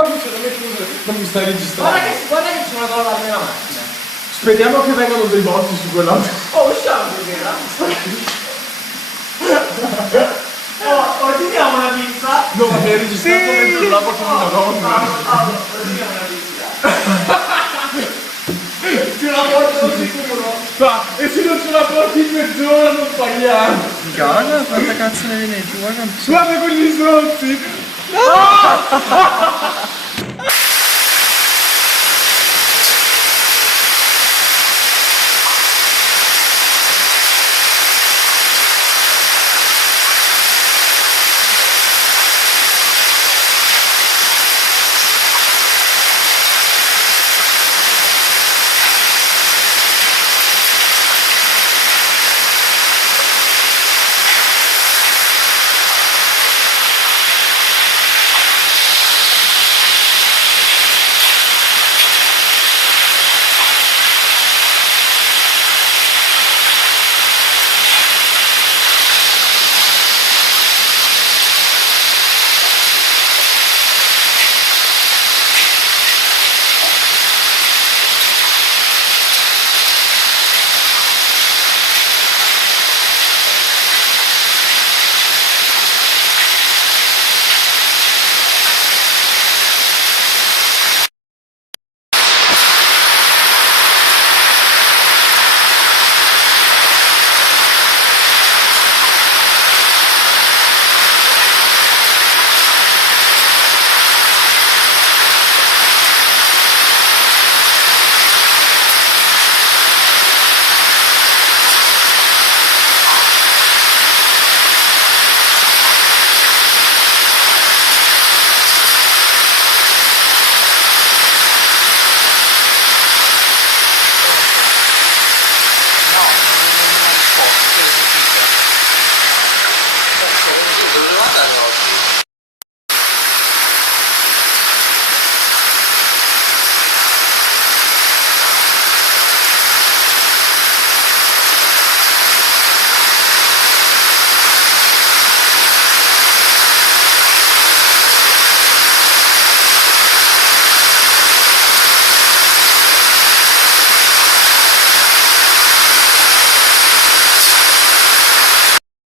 proprio ce lo metto non mi stai registrando. Guarda che ci vado a lavarmi la macchina. Speriamo che vengano dei botti su quella. Oh, usciamo vedere. Oh, ordiniamo una pizza. No, ma mi hai registrato mentre lavo come una donna. Ordiniamo una pizza. Ce la porto sicuro. E se non ce la porti in mezz'ora non paghiamo. Guarda quanta cazzo ne viene giù, guarda. Guarda quegli stronzi.